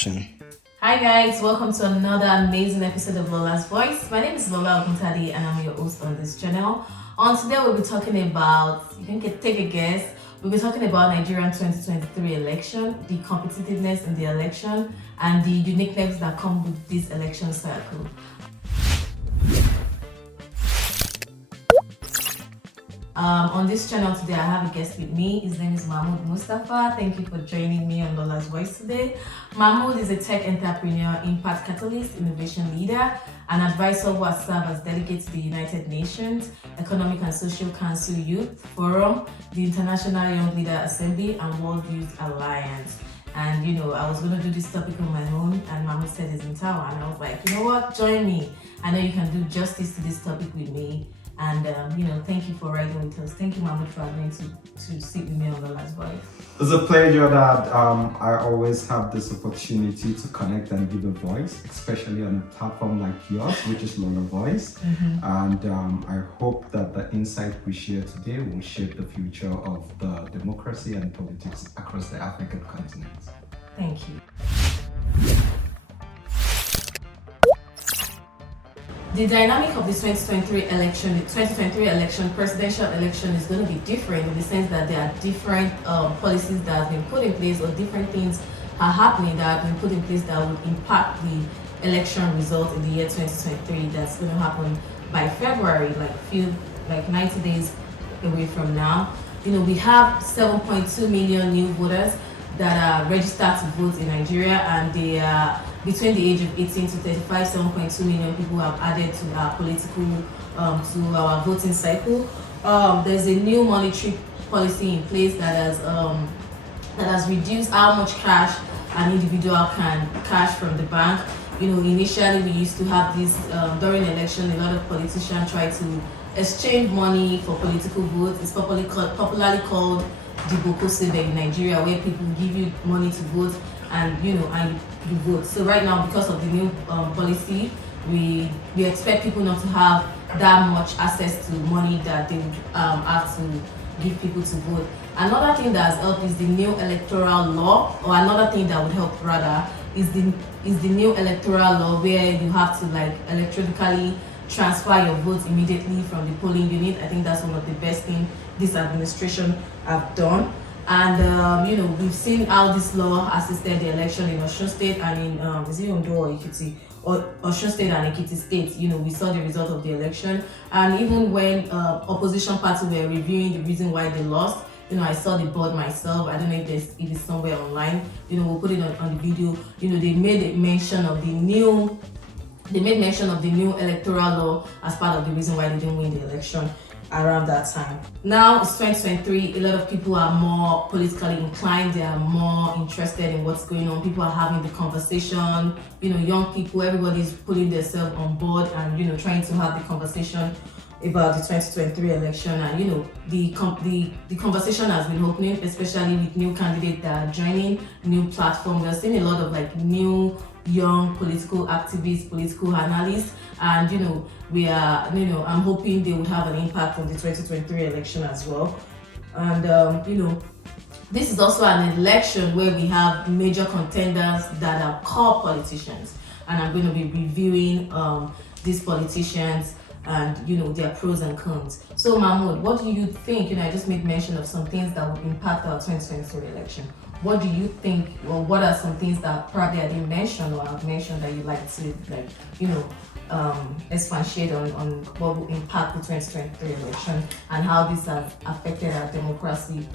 action. Hi guys, welcome to another amazing episode of Lola's Voice. My name is Lola and I'm your host on this channel. On today we'll be talking about, you can take a guess, we'll be talking about Nigerian 2023 election, the competitiveness in the election, and the uniqueness that come with this election cycle. On this channel today, I have a guest with me. His name is Mahmoud Mustafa. Thank you for joining me on Lola's Voice today. Mahmoud is a tech entrepreneur, impact catalyst, innovation leader, and advisor who has served as delegate to the United Nations Economic and Social Council Youth Forum, the International Young Leader Assembly, and World Youth Alliance. And I was going to do this topic on my own, and Mahmoud said he's in town, and I was like, you know what, join me. I know you can do justice to this topic with me. And thank you for riding with us. Thank you, Mahmoud, for agreeing to sit with me on Lola's Voice. It's a pleasure that I always have this opportunity to connect and give a voice, especially on a platform like yours, which is Lola Voice. And I hope that the insight we share today will shape the future of the democracy and politics across the African continent. Thank you. The dynamic of the 2023 election, presidential election, is going to be different in the sense that there are different policies that have been put in place, or different things are happening that have been put in place that will impact the election result in the year 2023. That's going to happen by February, like 90 days away from now. We have 7.2 million new voters that are registered to vote in Nigeria, and they are between the age of 18 to 35. 7.2 million people have added to our to our voting cycle. There's a new monetary policy in place that has reduced how much cash an individual can cash from the bank. Initially we used to have this during election. A lot of politicians try to exchange money for political votes. It's popularly called the Bokosebe in Nigeria, where people give you money to vote, and you vote. So right now, because of the new policy, we expect people not to have that much access to money that they would have to give people to vote. Another thing that has helped is the new electoral law, or another thing that would help rather is the new electoral law, where you have to electronically transfer your votes immediately from the polling unit. I think that's one of the best things this administration have done. And we've seen how this law assisted the election in Osun State and in Ondo or Ekiti, or Osun State and Ekiti State. We saw the result of the election, and even when opposition parties were reviewing the reason why they lost, I saw the board myself. I don't know if it's somewhere online. We'll put it on the video. They made mention of the new electoral law as part of the reason why they didn't win the election around that time. Now it's 2023. A lot of people are more politically inclined. They are more interested in what's going on. People are having the conversation. Young people, everybody's putting themselves on board and trying to have the conversation about the 2023 election. And the conversation has been opening, especially with new candidates that are joining, new platforms. We're seeing a lot of new young political activists, political analysts, and I'm hoping they would have an impact on the 2023 election as well. And this is also an election where we have major contenders that are core politicians, and I'm going to be reviewing these politicians and their pros and cons. So Mahmoud, what do you think? I just made mention of some things that would impact our 2023 election. What do you think, or what are some things that probably I didn't mention or I've mentioned that you'd like to expatiate on what will impact the 2023 election and how this has affected our democracy,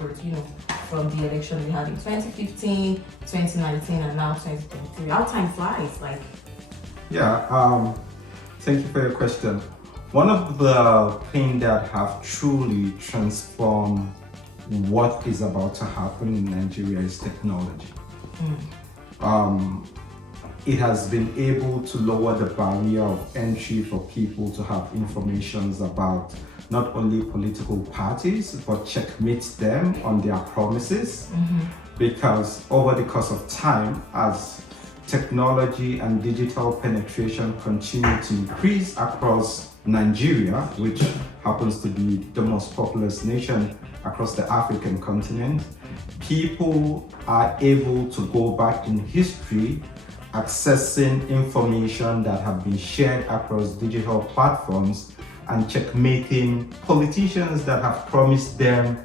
from the election we had in 2015, 2019, and now 2023. How time flies, Yeah, thank you for your question. One of the things that have truly transformed what is about to happen in Nigeria is technology. It has been able to lower the barrier of entry for people to have information about not only political parties, but checkmate them on their promises. Because over the course of time, as technology and digital penetration continue to increase across Nigeria, which happens to be the most populous nation across the African continent, people are able to go back in history, accessing information that have been shared across digital platforms and checkmating politicians that have promised them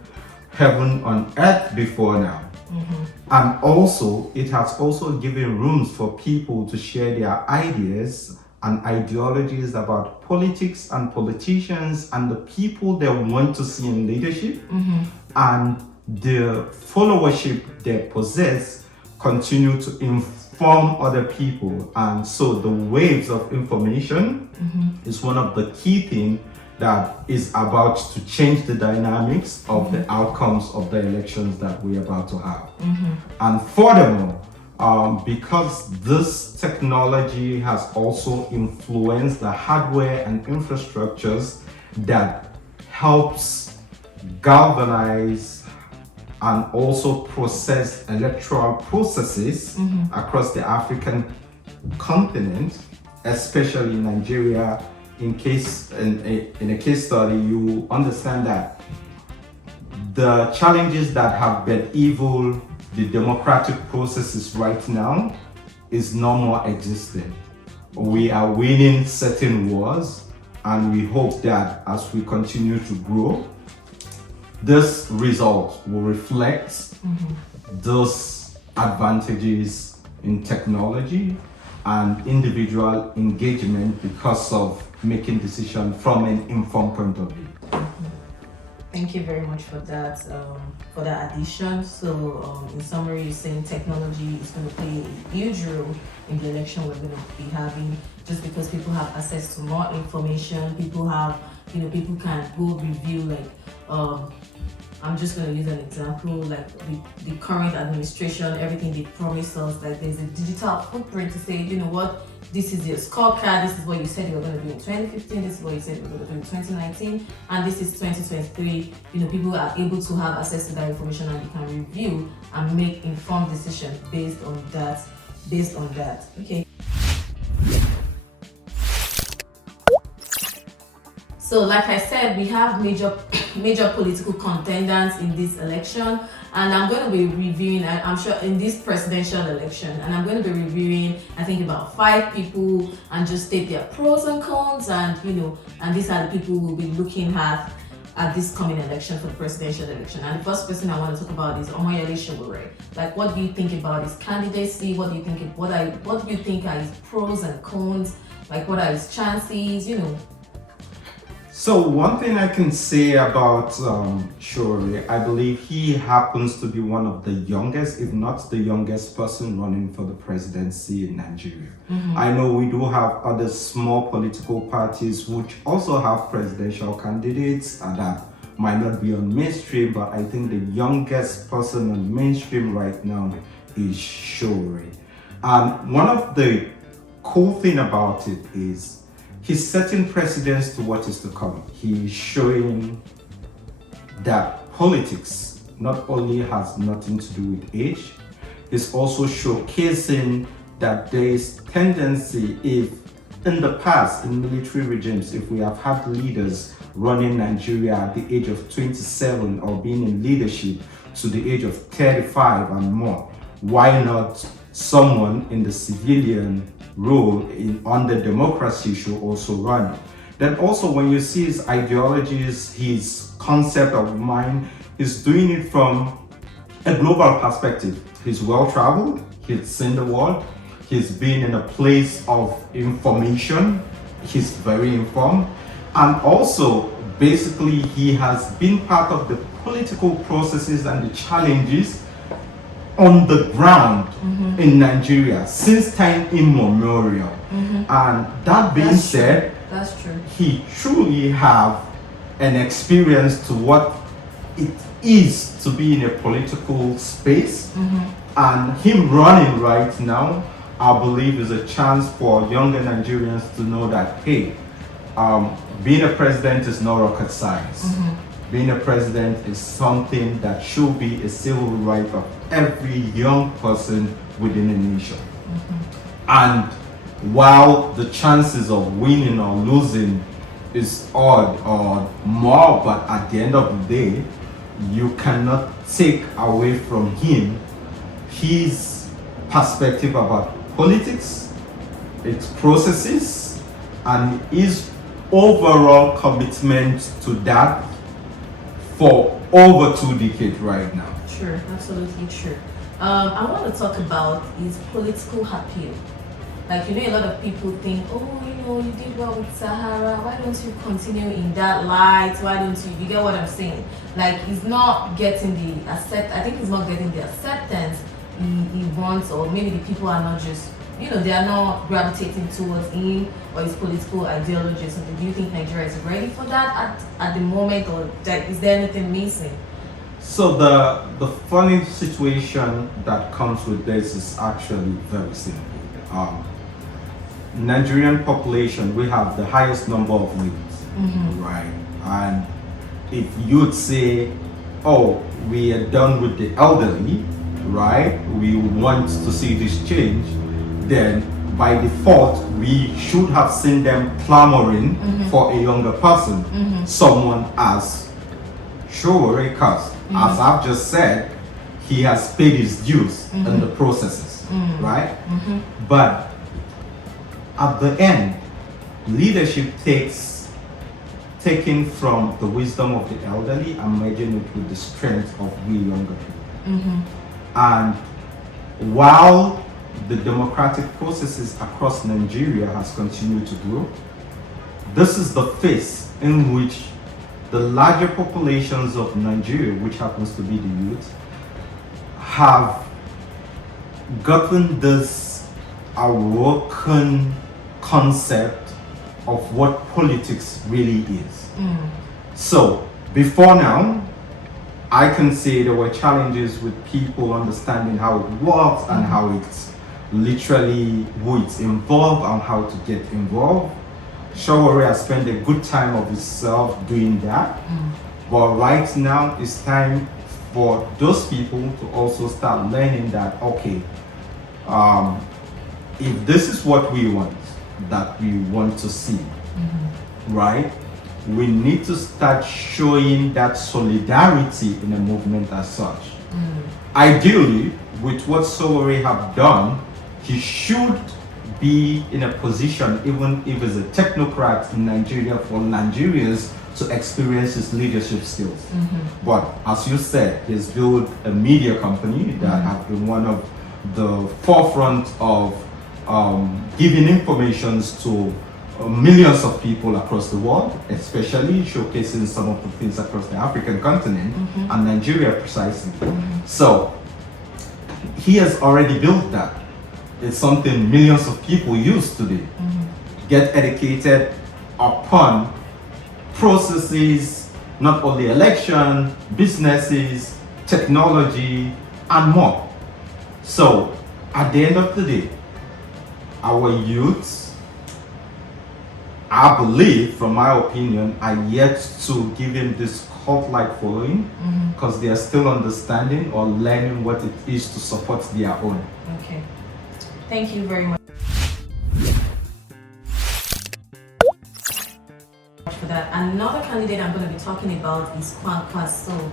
heaven on earth before now. And also, it has also given rooms for people to share their ideas and ideologies about politics and politicians and the people they want to see in leadership. And the followership they possess continue to inform other people. And so the waves of information is one of the key things that is about to change the dynamics of the outcomes of the elections that we're about to have. And furthermore, because this technology has also influenced the hardware and infrastructures that helps galvanize and also process electoral processes across the African continent, especially Nigeria. In a case study, you understand that the challenges that have bedeviled the democratic processes right now is no more existent. We are winning certain wars, and we hope that as we continue to grow, this result will reflect those advantages in technology and individual engagement because of making decisions from an informed point of view. Thank you very much for that addition. So, in summary, you're saying technology is going to play a huge role in the election we're going to be having, just because people have access to more information. People have, people can go review, like, I'm just going to use an example, like the current administration, everything they promised us, like there's a digital footprint to say, you know what, this is your scorecard, this is what you said you were going to do in 2015, this is what you said you were going to do in 2019, and this is 2023. People are able to have access to that information, and they can review and make informed decisions based on that. Okay. So, like I said, we have major political contenders in this election, and I'm going to be reviewing, I'm sure, in this presidential election, and I'm going to be reviewing, I think, about 5 people, and just state their pros and cons, and and these are the people we'll be looking at this coming election, for the presidential election. And the first person I want to talk about is Omoyele Sowore. Like, what do you think about his candidacy? What do you think are his pros and cons? Like, what are his chances? So one thing I can say about Sowore, I believe he happens to be one of the youngest, if not the youngest person running for the presidency in Nigeria. I know we do have other small political parties which also have presidential candidates that might not be on mainstream, but I think the youngest person on mainstream right now is Sowore. One of the cool thing about it is he's setting precedence to what is to come. He's showing that politics not only has nothing to do with age, it's also showcasing that there is tendency, if in the past, in military regimes, if we have had leaders running Nigeria at the age of 27 or being in leadership to the age of 35 and more, why not someone in the civilian role under democracy should also run it? Then also, when you see his ideologies, his concept of mind, he's doing it from a global perspective. He's well-traveled, he's seen the world, he's been in a place of information, he's very informed, and also basically he has been part of the political processes and the challenges on the ground in Nigeria since time immemorial. And that being said, that's true. He truly have an experience to what it is to be in a political space. And him running right now, I believe, is a chance for younger Nigerians to know that, hey, being a president is not rocket science. Being a president is something that should be a civil right of every young person within a nation. And while the chances of winning or losing is odd or more, but at the end of the day, you cannot take away from him his perspective about politics, its processes, and his overall commitment to that for over 2 decades right now. True, absolutely true. I want to talk about his political appeal. Like, a lot of people think, oh, you did well with Sahara. Why don't you continue in that light? Why don't you get what I'm saying? Like, he's not getting the I think he's not getting the acceptance he wants, or maybe the people are not just, they are not gravitating towards him or his political ideology or something. Do you think Nigeria is ready for that at the moment, or is there anything missing? So the funny situation that comes with this is actually very simple. Nigerian population, we have the highest number of women, right? And if you'd say, oh, we are done with the elderly, right? We want to see this change, then by default, we should have seen them clamoring for a younger person, someone as sure, because as I've just said, he has paid his dues in the processes, right? But at the end, leadership taken from the wisdom of the elderly and merging it with the strength of we younger people. And while the democratic processes across Nigeria has continued to grow, this is the phase in which the larger populations of Nigeria, which happens to be the youth, have gotten this awoken concept of what politics really is. So before now, I can say there were challenges with people understanding how it works and how it's literally who it's involved and how to get involved. Shawari has spent a good time of himself doing that, but right now it's time for those people to also start learning that, okay, if this is what we want, that we want to see, right? We need to start showing that solidarity in a movement as such. Ideally, with what Sowore have done, he should be in a position, even if he's a technocrat in Nigeria, for Nigerians to experience his leadership skills. But as you said, he's built a media company that have been one of the forefront of giving information to millions of people across the world, especially showcasing some of the things across the African continent and Nigeria precisely. So he has already built that. It's something millions of people use today. Get educated upon processes, not only election, businesses, technology, and more. So at the end of the day, our youths, I believe, from my opinion, are yet to give him this cult-like following because they are still understanding or learning what it is to support their own. Okay. Thank you very much for that. Another candidate I'm going to be talking about is Kwankwaso,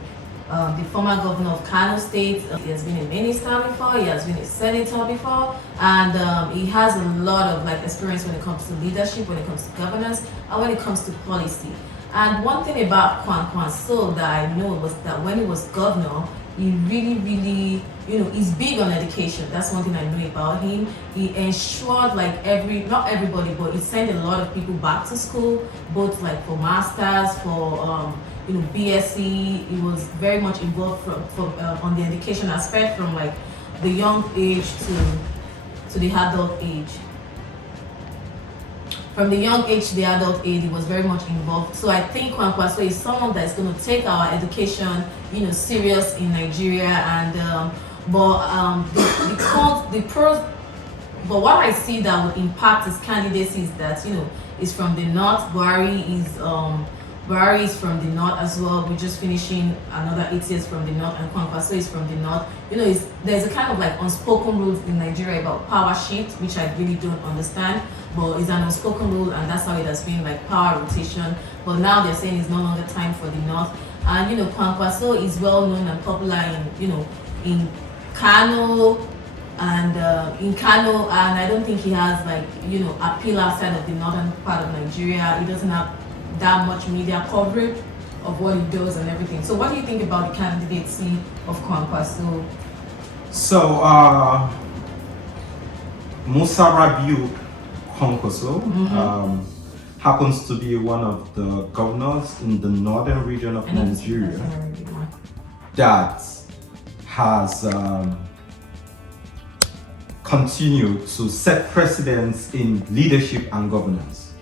the former governor of Kano State. He has been a minister before, he has been a senator before, and he has a lot of experience when it comes to leadership, when it comes to governance, and when it comes to policy. And one thing about Kwankwaso that I know was that when he was governor, he really, he's big on education. That's one thing I know about him. He ensured not everybody, but he sent a lot of people back to school, both for masters, for BSc. He was very much involved on the education aspect from the young age to the adult age. From the young age to the adult age, he was very much involved. So I think Kwankwaso is someone that is going to take our education, serious in Nigeria. And the pros. But what I see that would impact his candidacy is that is from the north. Buhari is from the north as well. We're just finishing another 8 years from the north, and Kwankwaso is from the north. There's a kind of unspoken rules in Nigeria about power shift, which I really don't understand. but it's an unspoken rule, and that's how it has been, like power rotation. But now they're saying it's no longer time for the North. And Kwankwaso is well known and popular in Kano and I don't think he has appeal outside of the northern part of Nigeria. He doesn't have that much media coverage of what he does and everything. So what do you think about the candidacy of Kwankwaso? So Musa Rabiu Kwankwaso happens to be one of the governors in the northern region of Nigeria that has continued to set precedents in leadership and governance.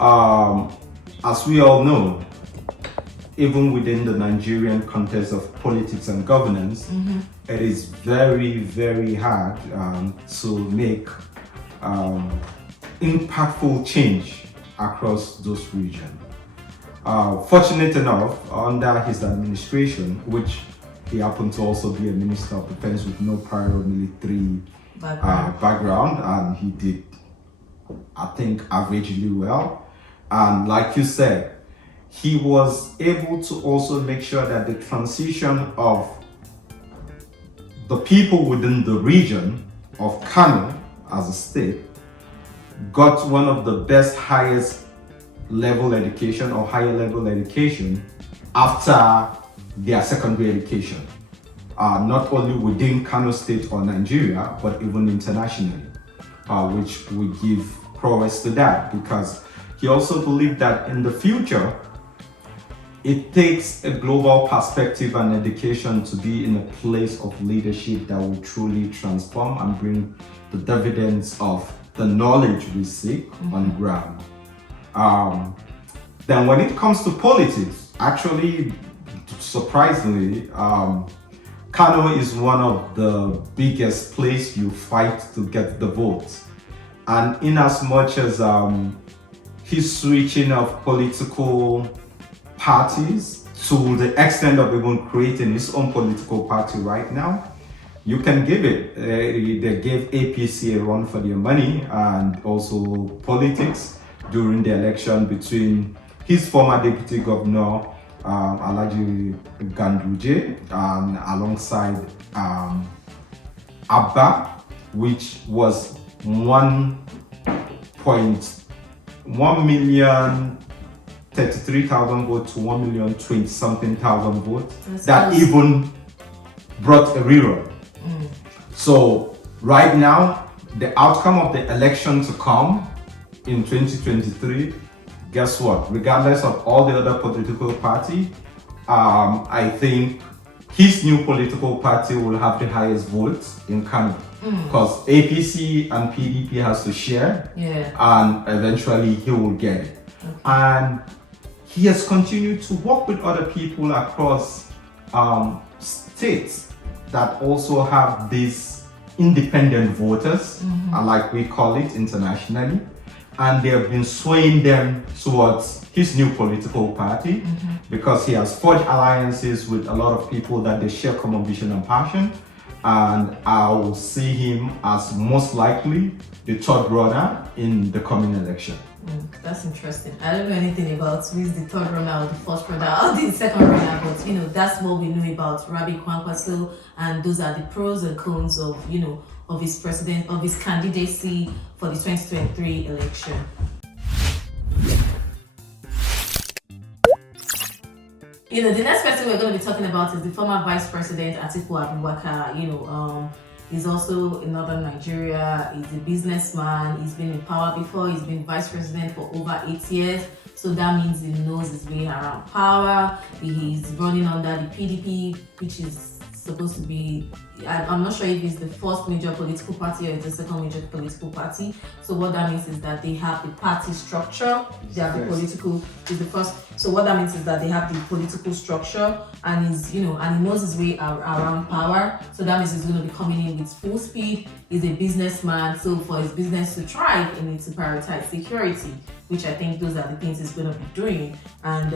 As we all know, even within the Nigerian context of politics and governance, it is very, very hard to make impactful change across those regions. Fortunate enough, under his administration, which he happened to also be a minister of defense with no prior military background, and he did, I think, averagely well. And like you said, he was able to also make sure that the transition of the people within the region of Kano as a state got one of the best highest level education or higher level education after their secondary education, not only within Kano State or Nigeria, but even internationally, which we give prowess to that, because he also believed that in the future, it takes a global perspective and education to be in a place of leadership that will truly transform and bring the dividends of the knowledge we seek on ground. Then when it comes to politics, actually, surprisingly, Kano is one of the biggest place you fight to get the votes. And in as much as his switching of political parties to the extent of even creating his own political party right now, you can give it. They gave APC a run for their money and also politics during the election between his former deputy governor, Alhaji Ganduje, alongside Abba, which was 1.1 million 33,000 votes to 1,020,000 something votes. That even brought a rerun. So right now, the outcome of the election to come in 2023, guess what? Regardless of all the other political party, I think his new political party will have the highest votes in Kano, because APC and PDP has to share, and eventually he will get it. And he has continued to work with other people across states that also have these independent voters, like we call it internationally, and they have been swaying them towards his new political party because he has forged alliances with a lot of people that they share common vision and passion. And I will see him as most likely the third runner in the coming election. That's interesting. I don't know anything about who is the third runner or the first runner or the second runner, but that's what we know about Rabi Kwankwaso, and those are the pros and cons of of his candidacy for the 2023 election. The next person we're going to be talking about is the former Vice President Atiku Abubakar. He's also in northern Nigeria. He's a businessman. He's been in power before. He's been vice president for over 8 years. So that means he knows his way around power. He's running under the PDP, which is supposed to be, I'm not sure if it's the first major political party or it's the second major political party. So what that means is that they have the party structure. They have the political, is the first. So what that means is that they have the political structure, and and he knows his way around power. So that means he's going to be coming in with full speed. He's a businessman, so for his business to thrive, he needs to prioritize security, which I think those are the things he's going to be doing. And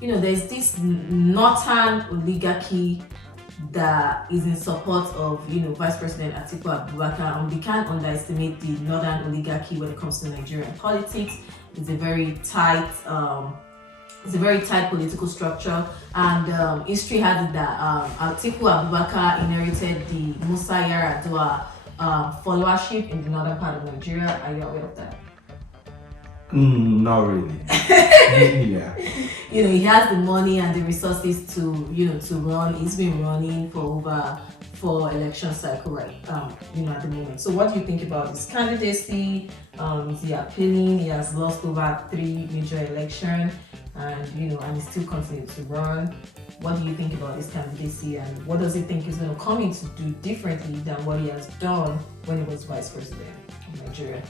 there's this northern oligarchy that is in support of Vice President Atiku Abubakar, and we can't underestimate the northern oligarchy when it comes to Nigerian politics. It's a very tight political structure, and history has it that Atiku Abubakar inherited the Musa Yar'Adua followership in the northern part of Nigeria. Are you aware of that? Not really. Yeah. He has the money and the resources to run. He's been running for over 4 election cycle right at the moment. So what do you think about his candidacy? Is he appealing? He has lost over 3 major elections, and he still continues to run. What do you think about his candidacy, and what does he think he's going to come in to do differently than what he has done when he was vice president of Nigeria?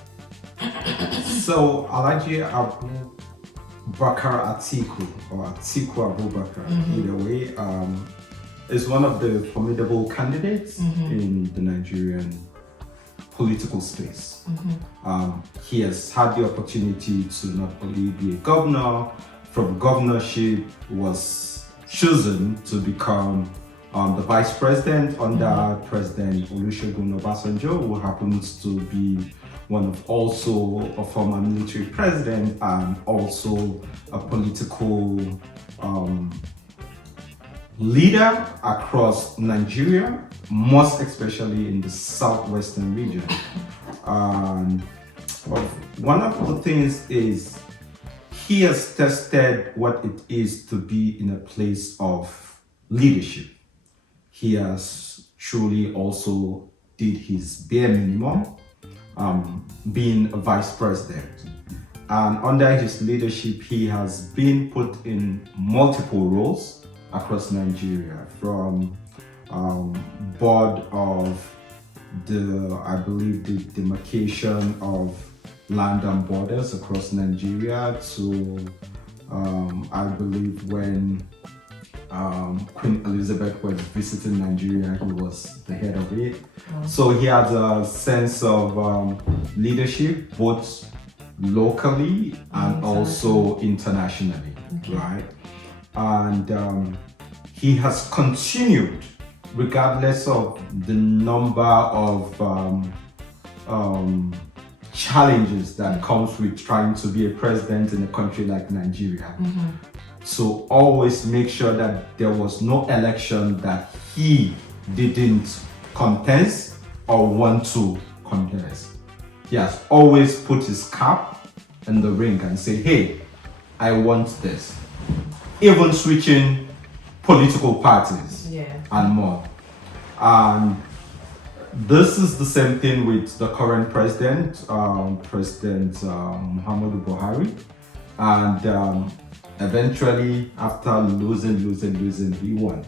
So Alhaji Abubakar Atiku, or Atiku Abubakar, either way, is one of the formidable candidates in the Nigerian political space. He has had the opportunity to not only be a governor, from governorship was chosen to become the vice president under President Olusegun Obasanjo, who happens to be also a former military president and also a political leader across Nigeria, most especially in the southwestern region. And one of the things is he has tested what it is to be in a place of leadership. He has truly also did his bare minimum, being a vice president. And under his leadership, he has been put in multiple roles across Nigeria, from board of I believe the demarcation of land and borders across Nigeria to I believe when Queen Elizabeth was visiting Nigeria, he was the head of it. So he has a sense of leadership both locally and also internationally, right? And he has continued, regardless of the number of challenges that comes with trying to be a president in a country like Nigeria. So always make sure that there was no election that he didn't contest or want to contest. He has always put his cap in the ring and say, hey, I want this. Even switching political parties and more. And this is the same thing with the current president, President Muhammadu Buhari. And eventually, after losing, he won.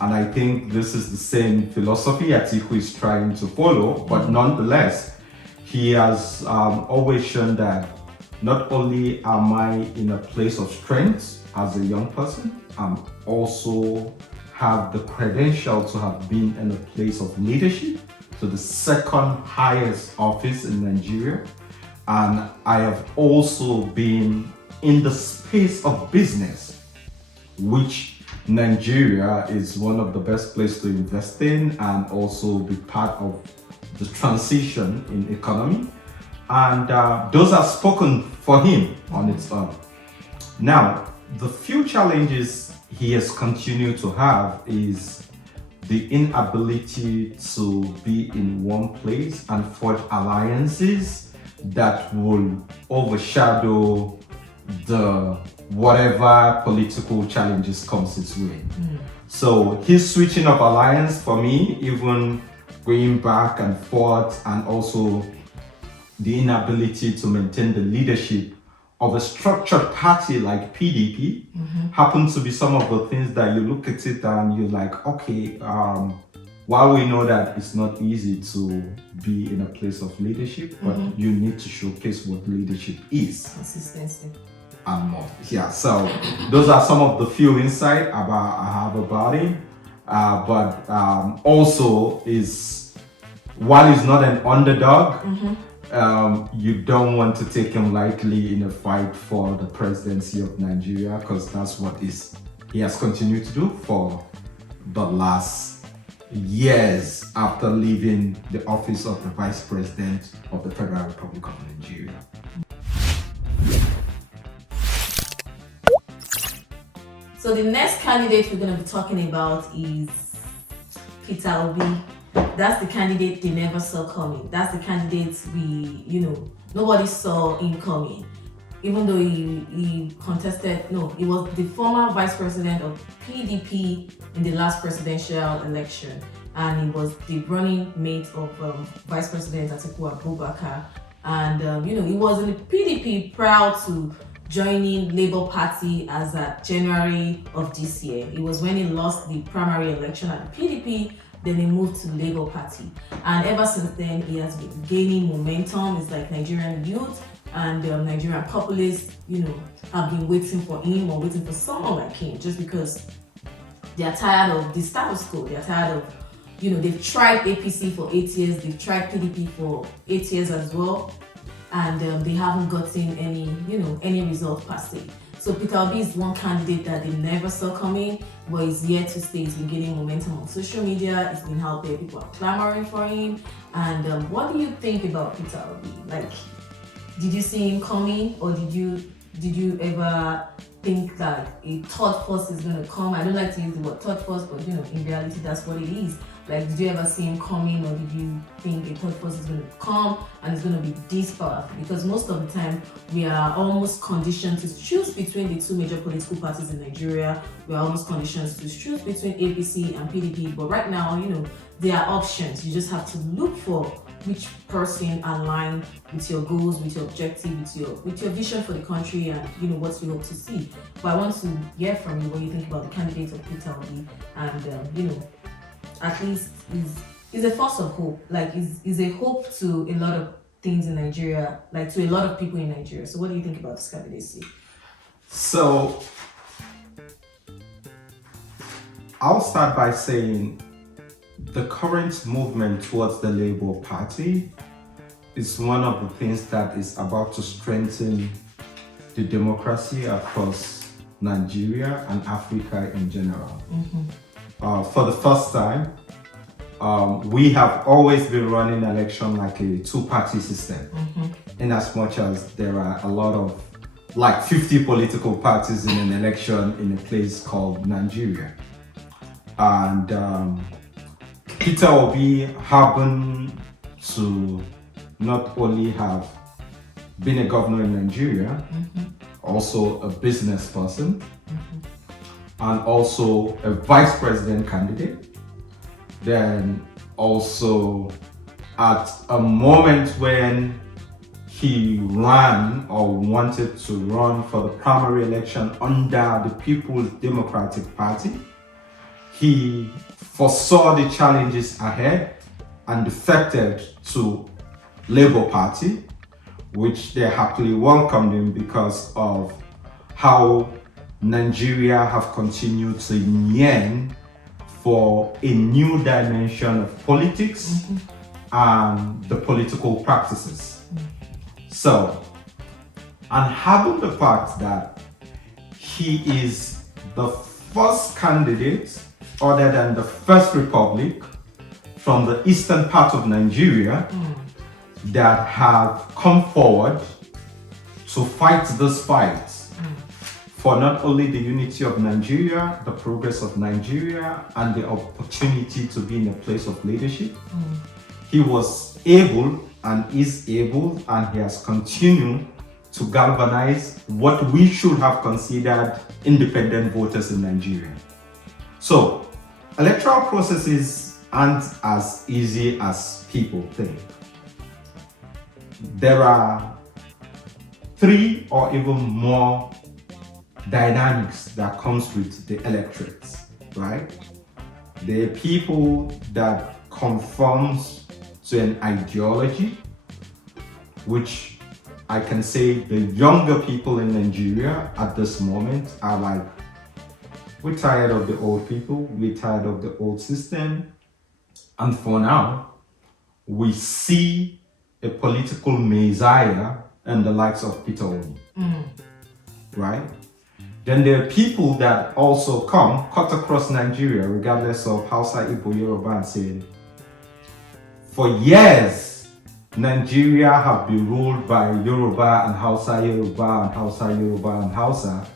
And I think this is the same philosophy Atiku is trying to follow, but nonetheless, he has always shown that not only am I in a place of strength as a young person, I'm also have the credential to have been in a place of leadership, to the second highest office in Nigeria. And I have also been in the space of business, which Nigeria is one of the best places to invest in and also be part of the transition in economy. And those are spoken for him on its own. Now, the few challenges he has continued to have is the inability to be in one place and forge alliances that will overshadow the whatever political challenges comes its way. So his switching of alliance, for me, even going back and forth, and also the inability to maintain the leadership of a structured party like PDP happen to be some of the things that you look at it and you're like, okay, while we know that it's not easy to be in a place of leadership, but you need to showcase what leadership is. Consistency. And more. Yeah, so those are some of the few insight I have about him. But also is, while he's not an underdog, you don't want to take him lightly in a fight for the presidency of Nigeria, because that's what he has continued to do for the last years after leaving the office of the Vice President of the Federal Republic of Nigeria. So the next candidate we're going to be talking about is Peter Obi. That's the candidate they never saw coming. That's the candidate nobody saw him coming. Even though he contested, he was the former vice president of PDP in the last presidential election. And he was the running mate of Vice President Atiku Abubakar. And, he was in the PDP prior to joining Labour Party as at January of this year. It was when he lost the primary election at the PDP, then he moved to Labour Party. And ever since then, he has been gaining momentum. It's like Nigerian youth and Nigerian populists, have been waiting for him or waiting for someone like him just because they are tired of the status quo. They are tired of they've tried APC for 8 years, they've tried PDP for 8 years as well, and they haven't gotten any result per se. So Peter Obi is one candidate that they never saw coming, but he's here to stay. He's been gaining momentum on social media. It's been out there. People are clamoring for him. And what do you think about Peter Obi? Like, did you see him coming, or did you ever think that a third force is going to come? I don't like to use the word third force, but in reality, that's what it is. Like, did you ever see him coming, or did you think a third force is going to come and it's going to be this powerful? Because most of the time, we are almost conditioned to choose between the two major political parties in Nigeria. We are almost conditioned to choose between APC and PDP. But right now, there are options. You just have to look for which person align with your goals, with your objective, with your vision for the country, and what you hope to see. But I want to hear from you what you think about the candidate of Peter Obi, and at least is a force of hope. Like is a hope to a lot of things in Nigeria, like to a lot of people in Nigeria. So what do you think about this candidacy? So I'll start by saying the current movement towards the Labour Party is one of the things that is about to strengthen the democracy across Nigeria and Africa in general. For the first time, we have always been running election like a two-party system, in as much as there are a lot of, like 50 political parties in an election in a place called Nigeria. And Peter Obi happened to not only have been a governor in Nigeria, also a business person, and also a vice president candidate. Then also at a moment when he ran or wanted to run for the primary election under the People's Democratic Party, he foresaw the challenges ahead and defected to Labour Party, which they happily welcomed him because of how Nigeria have continued to yearn for a new dimension of politics and the political practices. So, and having the fact that he is the first candidate other than the First Republic from the eastern part of Nigeria that have come forward to fight this fight for not only the unity of Nigeria, the progress of Nigeria, and the opportunity to be in a place of leadership. He was able and is able, and he has continued to galvanize what we should have considered independent voters in Nigeria. So, electoral processes aren't as easy as people think. There are 3 or even more dynamics that comes with the electorates, right? There are people that conforms to an ideology, which I can say the younger people in Nigeria at this moment are like, we're tired of the old people, we're tired of the old system, and for now, we see a political messiah and the likes of Peter Obi, right? Then there are people that also come, cut across Nigeria, regardless of Hausa, Igbo, Yoruba, and say, for years, Nigeria have been ruled by Yoruba and Hausa, Yoruba and Hausa, Yoruba and Hausa.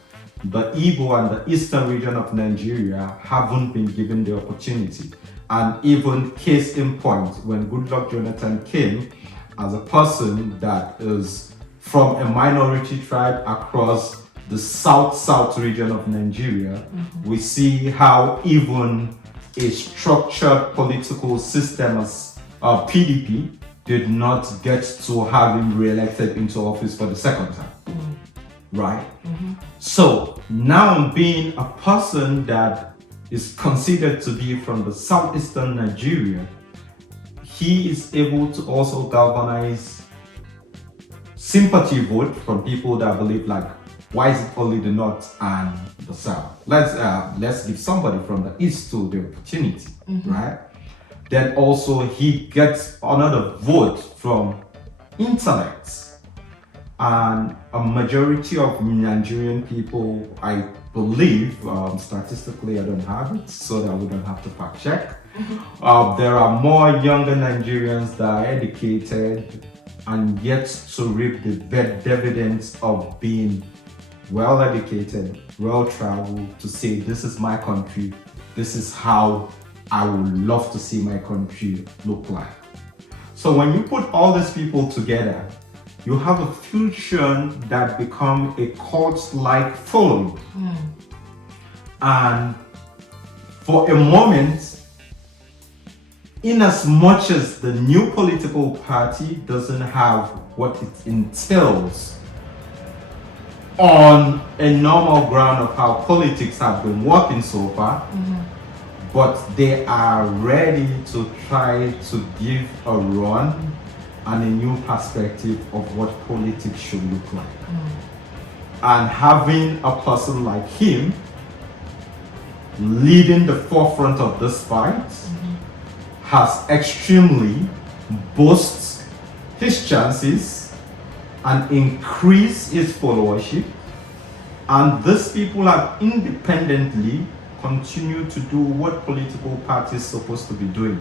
The Igbo and the eastern region of Nigeria haven't been given the opportunity. And even case in point, when Goodluck Jonathan came as a person that is from a minority tribe across the south region of Nigeria, we see how even a structured political system as PDP did not get to have him re-elected into office for the second time. Right? So now being a person that is considered to be from the southeastern Nigeria, he is able to also galvanize sympathy vote from people that believe like, why is it only the north and the south? Let's give somebody from the east to the opportunity, right? Then also he gets another vote from intellects. And a majority of Nigerian people, I believe, statistically I don't have it, so that we don't have to fact check. There are more younger Nigerians that are educated and yet to reap the dividends of being well educated, well traveled, to say this is my country, this is how I would love to see my country look like. So when you put all these people together, you have a fusion that become a cult-like following. And for a moment, in as much as the new political party doesn't have what it entails on a normal ground of how politics have been working so far, but they are ready to try to give a run and a new perspective of what politics should look like. And having a person like him leading the forefront of this fight has extremely boosted his chances and increased his followership. And these people have independently continued to do what political parties are supposed to be doing.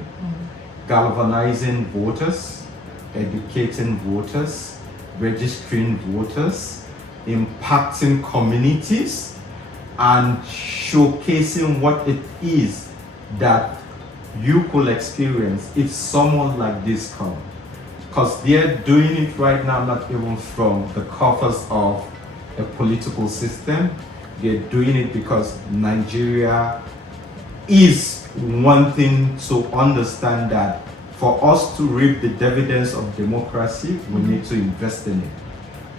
Galvanizing voters, educating voters, registering voters, impacting communities, and showcasing what it is that you could experience if someone like this comes. Because they're doing it right now, not even from the coffers of a political system. They're doing it because Nigeria is wanting to understand that for us to reap the dividends of democracy, we need to invest in it.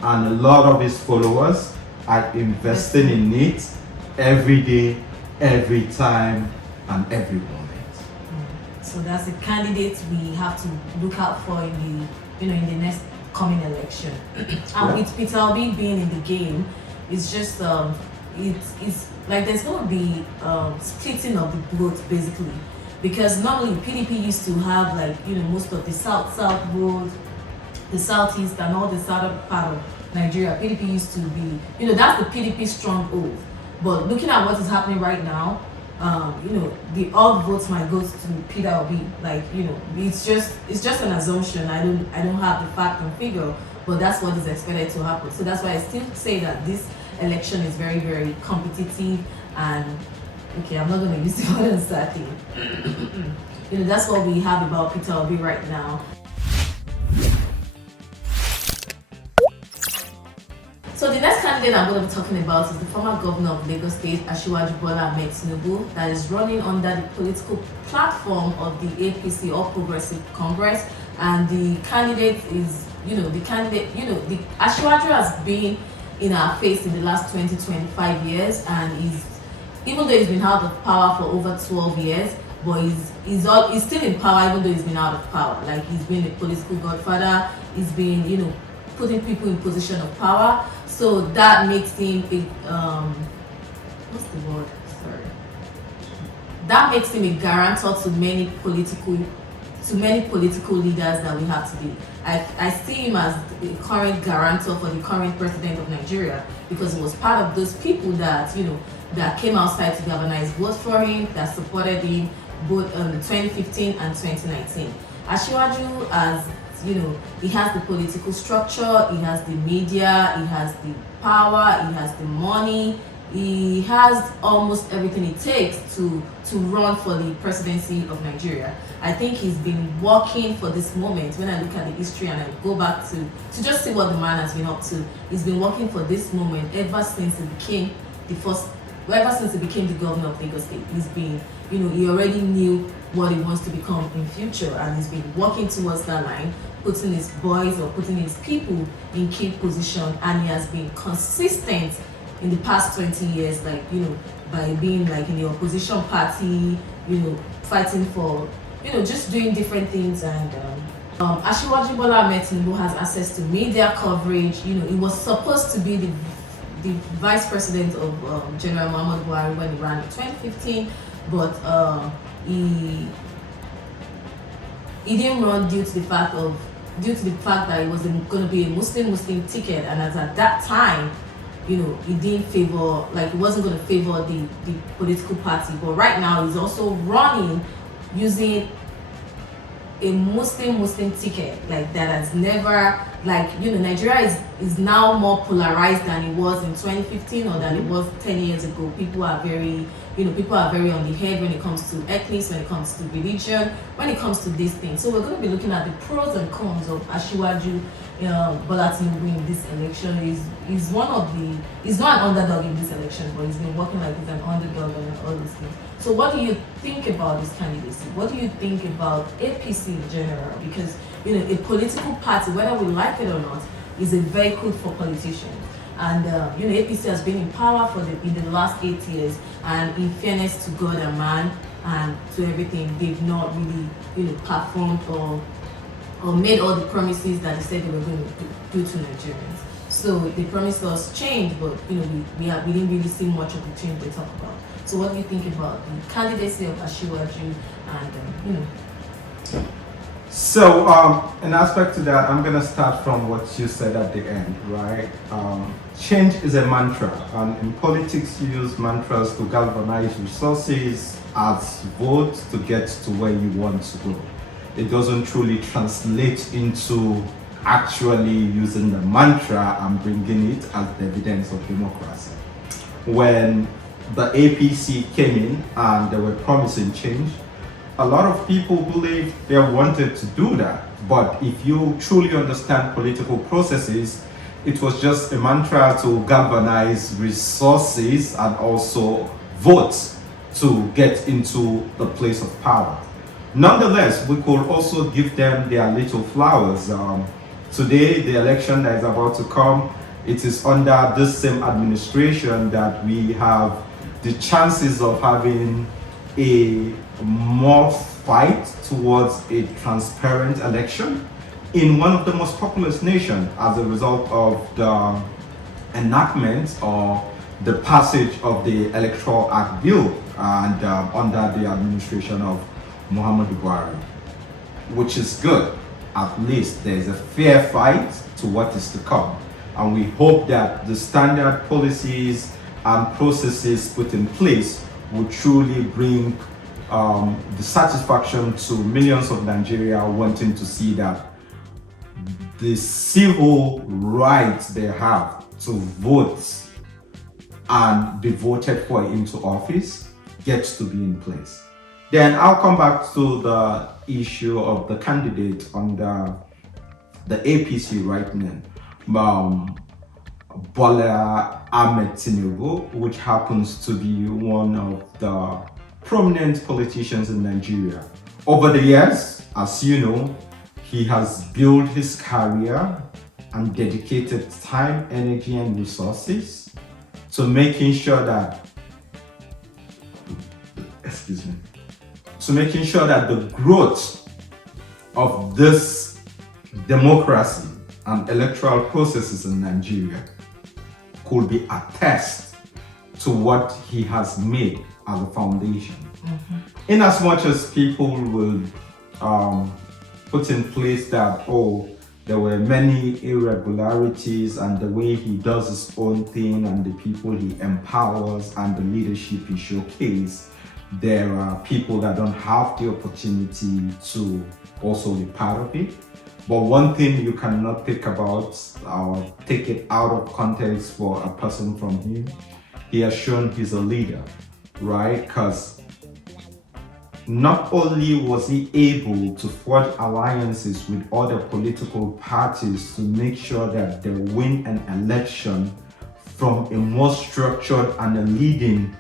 And a lot of his followers are investing in it every day, every time, and every moment. So that's the candidate we have to look out for in the in the next coming election. And with Peter Obi being in the game, it's just it's like there's going to be splitting of the vote basically, because normally PDP used to have like most of the south vote, the southeast, and all the southern part of Nigeria. PDP used to be that's the PDP stronghold. But looking at what is happening right now, the odd votes might go to Peter Obi. Like it's just an assumption. I don't have the fact and figure, but that's what is expected to happen. So that's why I still say that this election is very, very competitive. And okay, I'm not going to use the word uncertain. That's what we have about Peter Obi right now. So the next candidate I'm going to be talking about is the former governor of Lagos State, Asiwaju Bola Ahmed Tinubu, that is running under the political platform of the APC, All Progressive Congress. And the candidate is, the Asiwaju has been in our face in the last 20-25 years, and even though he's been out of power for over 12 years, but he's still in power even though he's been out of power. Like he's been a political godfather, he's been, putting people in position of power. So that makes him what's the word? Sorry. That makes him a guarantor to many political leaders that we have today. I see him as the current guarantor for the current president of Nigeria, because he was part of those people that, that came outside to galvanize vote for him, that supported him both on the 2015 and 2019. Asiwaju, as he has the political structure, he has the media, he has the power, he has the money, he has almost everything it takes to run for the presidency of Nigeria. I think he's been working for this moment. When I look at the history and I go back to just see what the man has been up to, he's been working for this moment ever since he became the governor of Lagos State. He's been, he already knew what he wants to become in future, and he's been working towards that line, putting his boys or putting his people in key position, and he has been consistent in the past 20 years, by being in the opposition party, fighting for, just doing different things. And Asiwaju Bola Ahmed Tinubu has access to media coverage. He was supposed to be the vice president of General Muhammadu Buhari when he ran in 2015, but he didn't run due to the fact that it was going to be a Muslim ticket, and at that time, he didn't favor, he wasn't going to favor the political party. But right now, he's also running using a Muslim ticket, that has never, Nigeria is now more polarized than it was in 2015 or than it was 10 years ago. People are very on the head when it comes to ethnics, when it comes to religion, when it comes to these things. So we're going to be looking at the pros and cons of Asiwaju Bola Tinubu in this election. He's not an underdog in this election, but he's been working like he's an underdog and all these things. So what do you think about his candidacy? What do you think about APC in general? Because a political party, whether we like it or not, is a vehicle for politicians. And APC has been in power in the last 8 years, and in fairness to God and man and to everything, they've not really performed or made all the promises that they said they were going to do to Nigerians. So they promised us change, but we didn't really see much of the change they talk about. So what do you think about the candidacy of Asiwaju and So, in aspect to that, I'm gonna start from what you said at the end, right? Change is a mantra, and in politics, you use mantras to galvanize resources as votes to get to where you want to go. It doesn't truly translate into actually using the mantra and bringing it as the evidence of democracy. When the APC came in and they were promising change, a lot of people believe they wanted to do that. But if you truly understand political processes, it was just a mantra to galvanize resources and also votes to get into the place of power. Nonetheless, we could also give them their little flowers. Today, the election that is about to come, it is under this same administration that we have the chances of having a more fight towards a transparent election in one of the most populous nations as a result of the enactment or the passage of the Electoral Act bill and under the administration of Muhammadu Buhari, which is good. At least there is a fair fight to what is to come. And we hope that the standard policies and processes put in place will truly bring the satisfaction to millions of Nigeria wanting to see that the civil rights they have to vote and be voted for into office gets to be in place. Then I'll come back to the issue of the candidate under the APC right now, Bola Ahmed Tinubu, which happens to be one of the prominent politicians in Nigeria. Over the years, as you know, he has built his career and dedicated time, energy, and resources to making sure that, the growth of this democracy and electoral processes in Nigeria could be attest to what he has made as a foundation. In as much as people will put in place that, there were many irregularities, and the way he does his own thing and the people he empowers and the leadership he showcases, there are people that don't have the opportunity to also be part of it. But one thing you cannot think about or take it out of context for a person from him, he has shown he's a leader, right? Because not only was he able to forge alliances with other political parties to make sure that they win an election from a more structured and a leading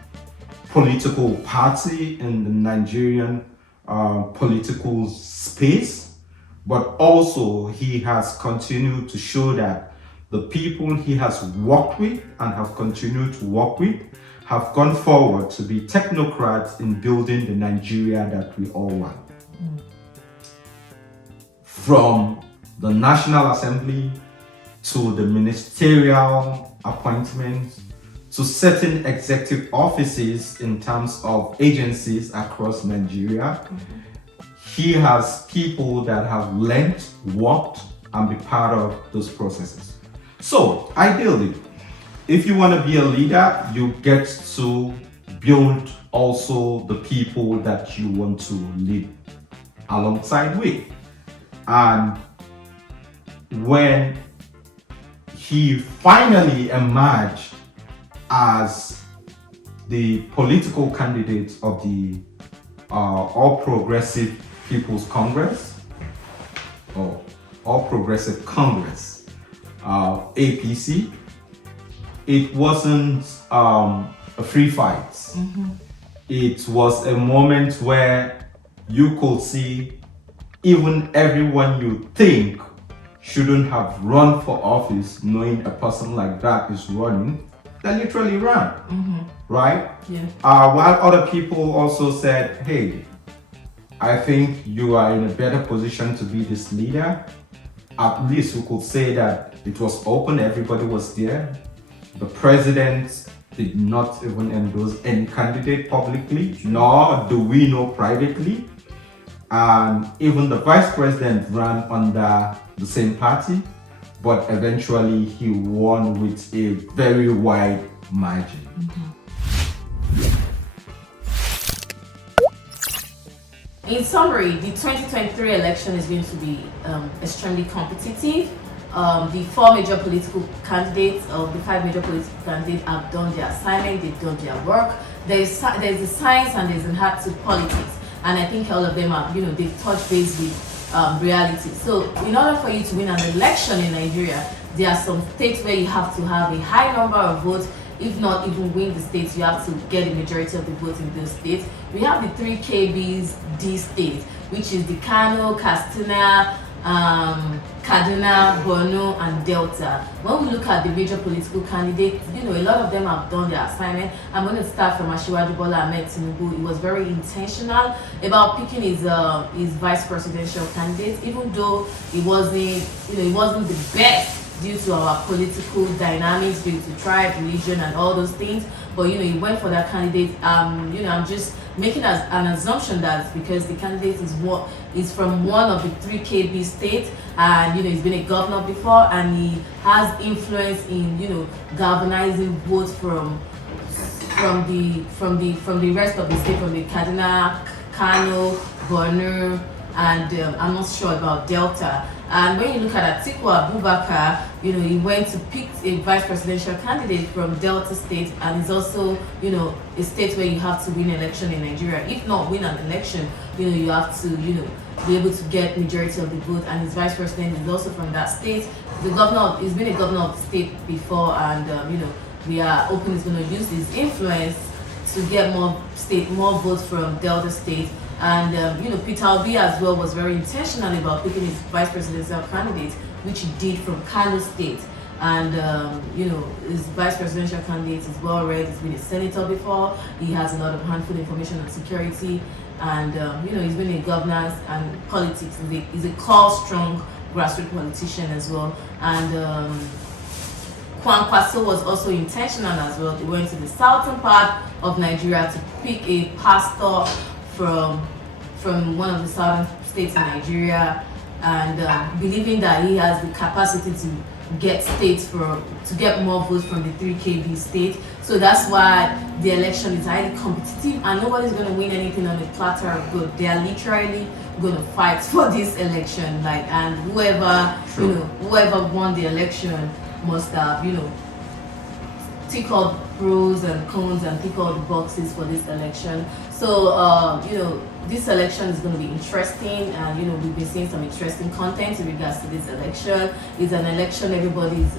political party in the Nigerian political space, but also he has continued to show that the people he has worked with and have continued to work with have gone forward to be technocrats in building the Nigeria that we all want. From the National Assembly to the ministerial appointments to certain executive offices in terms of agencies across Nigeria, he has people that have learned, worked, and be part of those processes. So, ideally, if you want to be a leader, you get to build also the people that you want to lead alongside with. And when he finally emerged as the political candidate of the All Progressive People's Congress, or All Progressive Congress, APC, it wasn't a free fight. It was a moment where you could see even everyone you think shouldn't have run for office, knowing a person like that is running, they literally ran, right? Yeah. While other people also said, hey, I think you are in a better position to be this leader. At least we could say that it was open, everybody was there. The president did not even endorse any candidate publicly, nor do we know privately. And even the vice president ran under the same party, but eventually he won with a very wide margin. In summary, the 2023 election is going to be extremely competitive. The four major political candidates, or the five major political candidates, have done their assignment, they've done their work. There's the science and there's an art to politics. And I think all of them are, they've touched base with reality. So in order for you to win an election in Nigeria, there are some states where you have to have a high number of votes. If not even win the states, you have to get a majority of the votes in those states. We have the 3 KBs D states, which is the Kano, Katsina, Kaduna, Borno, and Delta. When we look at the major political candidates, a lot of them have done their assignment. I'm going to start from Asiwaju Bola Ahmed Tinubu. He was very intentional about picking his vice presidential candidate, even though it wasn't the best due to our political dynamics, due to tribe, religion, and all those things. But he went for that candidate. I'm just making an assumption that because the candidate is from one of the 3 KB states, and he's been a governor before, and he has influence in galvanizing votes from the rest of the state, from the Kaduna, Kano, Borno, and I'm not sure about Delta. And when you look at Atiku Abubakar, he went to pick a vice presidential candidate from Delta State, and it's also, a state where you have to win an election in Nigeria. If not win an election, you have to, be able to get majority of the vote. And his vice president is also from that state. He's been a governor of the state before, and we are hoping he's going to use his influence to get more votes from Delta State. And Peter Obi as well was very intentional about picking his vice presidential candidate, which he did from Kano State. And his vice presidential candidate is well read. He's been a senator before. He has a lot of handful information on security, and he's been in governance and politics. He's a core, strong grassroots politician as well. And Kwan Kwaso was also intentional as well. He went to the southern part of Nigeria to pick a pastor from one of the southern states in Nigeria, and believing that he has the capacity to get more votes from the 3KB state. So that's why the election is highly competitive, and nobody's going to win anything on a platter of gold. They are literally going to fight for this election, and whoever won the election must have tick all the pros and cons and tick all the boxes for this election. So this election is going to be interesting, and we've been seeing some interesting content in regards to this election. It's an election everybody's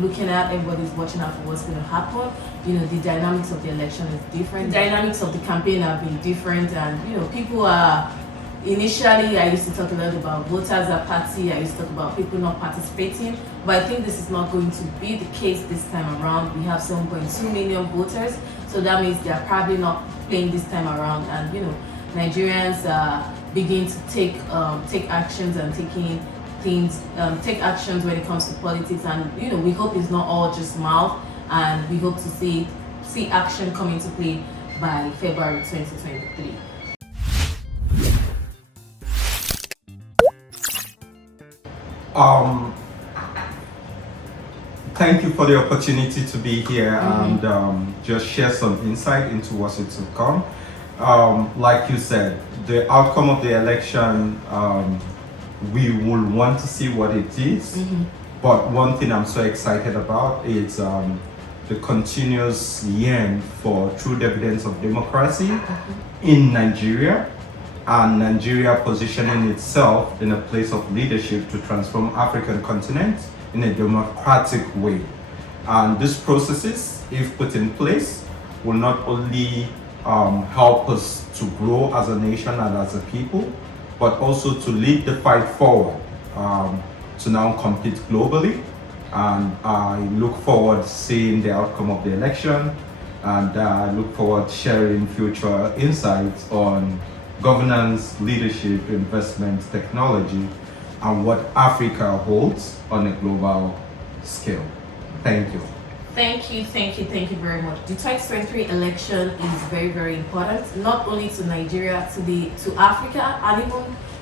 looking at, everybody's watching out for what's going to happen. The dynamics of the election is different. The dynamics of the campaign have been different, and people are. Initially, I used to talk a lot about voters apathy. I used to talk about people not participating, but I think this is not going to be the case this time around. We have 7.2 million voters, so that means they are probably not playing this time around. And Nigerians begin to take actions and take actions when it comes to politics. And we hope it's not all just mouth, and we hope to see action come into play by February 2023. Thank you for the opportunity to be here and just share some insight into what's to come. Like you said, the outcome of the election, we will want to see what it is. But one thing I'm so excited about is the continuous yearn for true evidence of democracy in Nigeria, and Nigeria positioning itself in a place of leadership to transform African continent in a democratic way. And these processes, if put in place, will not only help us to grow as a nation and as a people, but also to lead the fight forward to now compete globally. And I look forward to seeing the outcome of the election, and I look forward to sharing future insights on governance, leadership, investment, technology, and what Africa holds on a global scale. Thank you. Thank you very much. The 2023 election is very, very important, not only to Nigeria, to Africa, and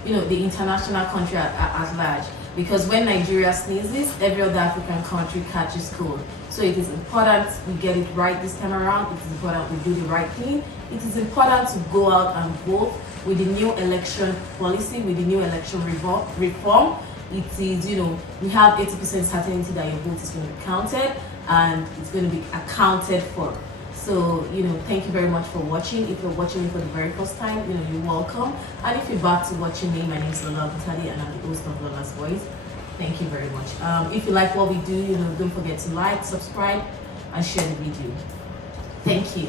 even the international country at large. Because when Nigeria sneezes, every other African country catches cold. So it is important we get it right this time around. It is important we do the right thing. It is important to go out and vote with the new election policy, with the new election reform. It is, we have 80% certainty that your vote is going to be counted and it's going to be accounted for. So, thank you very much for watching. If you're watching me for the very first time, you're welcome. And if you're back to watching me, my name is Lola and I'm the host of Lola's Voice. Thank you very much. If you like what we do, don't forget to like, subscribe, and share the video. Thank you.